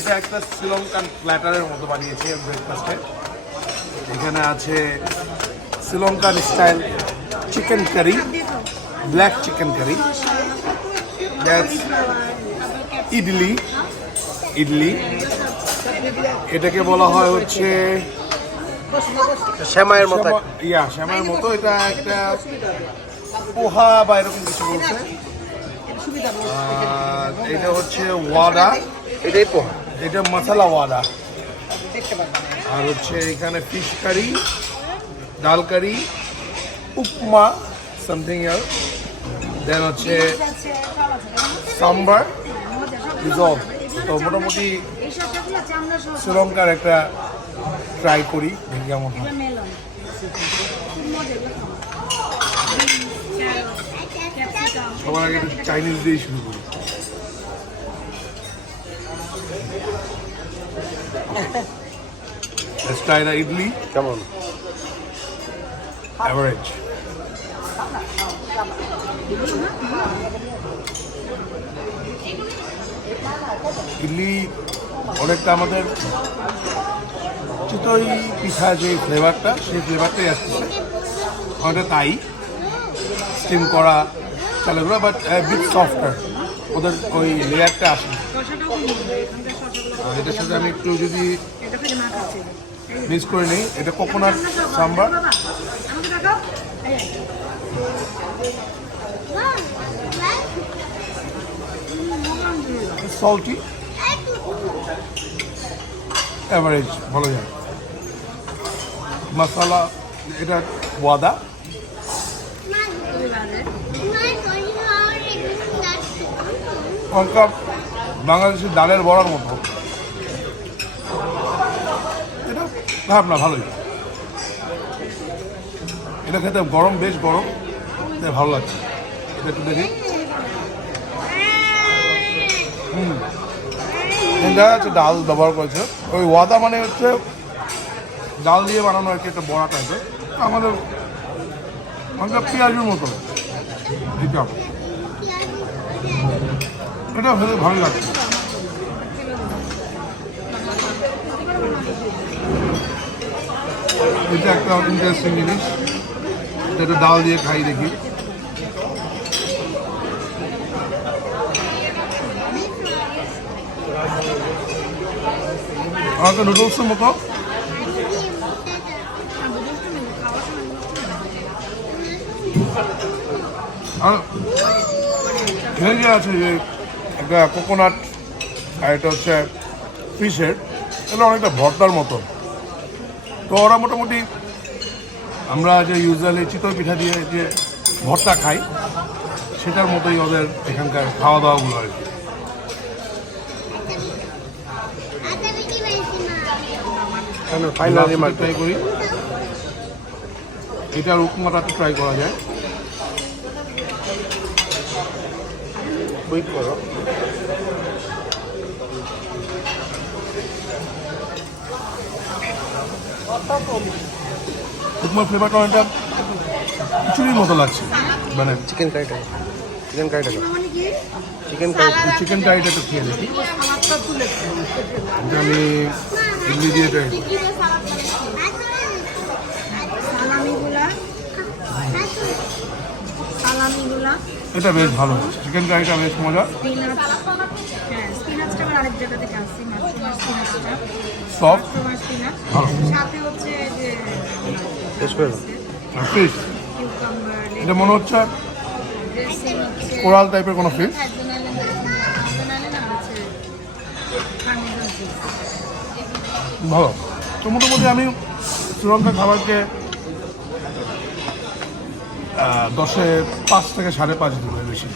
এটা একটা শ্রীলঙ্কান প্ল্যাটারের মতো বানিয়েছে ব্রেকফাস্টে। এখানে আছে Sri Lankan style chicken curry, black chicken curry, that's idli. Idli এটাকে বলা হয় হচ্ছে শ্যামাইয়ের মতো। শ্যামাইয়ের মতো। এটা একটা পোহা বা এরকম কিছু বলছে। এটা হচ্ছে ওয়াদা, এটাই পোহা, এটা মশলা ওয়াদা। আর হচ্ছে এখানে ফিশ কারি, ডাল কারি, উপমা সামথিং এলস, দেন হচ্ছে সাম্বার রিজলভ। তো মোটামুটি শ্রীলঙ্কার একটা ট্রাই করি, দেখি কেমন হয়। সবার আগে একটু চাইনিজ দিয়েই শুরু করি। Let's try the idli. কেমন? Average. ইডলি অনেকটা আমাদের চিতই পিঠা যে ফ্লেভারটা, সেই ফ্লেভারটাই আসতেছে অনেকটা তাই। স্টিম করা চালেগুলো, বাট বিট সফটার, ওদের ওই লেয়ারটা আসে। আর এটার সাথে আমি একটু যদি মিক্স করে নিই, এটা কোকোনাট সাম্বার। সল্টি, অ্যাভারেজ, ভালো যায়। মশলা এটা ওয়াদা। অঙ্কা বাংলাদেশের ডালের বড়ার মতো। এটা খারাপ না, ভালোই। এটা খেতে গরম, বেশ গরম, ভালো লাগছে। এটা একটু দেখি। দেখা যাচ্ছে ডাল ব্যবহার করেছে। ওই ওয়াদা মানে হচ্ছে ডাল দিয়ে বানানো আর কি, একটা বড়া টাইপের। আমাদের অনেকটা পেঁয়াজের মতো। এটা ভেবে ভালো লাগছে। এটা একটা ইন্টারেস্টিং জিনিস, এটা ডাল দিয়ে খাই দেখি। আমাকে নুডলসের মতো। আর এখানে যে আছে যে একটা কোকোনাট, আর এটা হচ্ছে ফিশের, এটা অনেকটা ভর্তার মতো। তো ওরা মোটামুটি আমরা যে ইউজুয়ালি চিতই পিঠা দিয়ে যে ভর্তা খাই, সেটার মতোই ওদের এখানকার খাওয়া দাওয়াগুলো আর কি। ট্রাই করি, এটার উপমাটাতে ট্রাই করা যায়। ওয়েট করো। উপমার ফ্লেভারটা অনেকটা খিচুড়ির মতো লাগছে। মানে চিকেন কারিটা, চিকেন কারিটা, চিকেন কারি, চিকেন কারিটা একটু খেয়ে দেখি। আমি ইডলি দিয়ে ট্রাই করি। এটা বেশ ভালো, চিকেন কারিটা বেশ মজা। সফট, ভালো। ফিশ, এটা মনে হচ্ছে কোরাল টাইপের কোনো ফিশ। ভালো। তো মোটামুটি আমি শ্রীলঙ্কার খাবারকে 10-এ 5 থেকে 5.5 দিবে বেশি।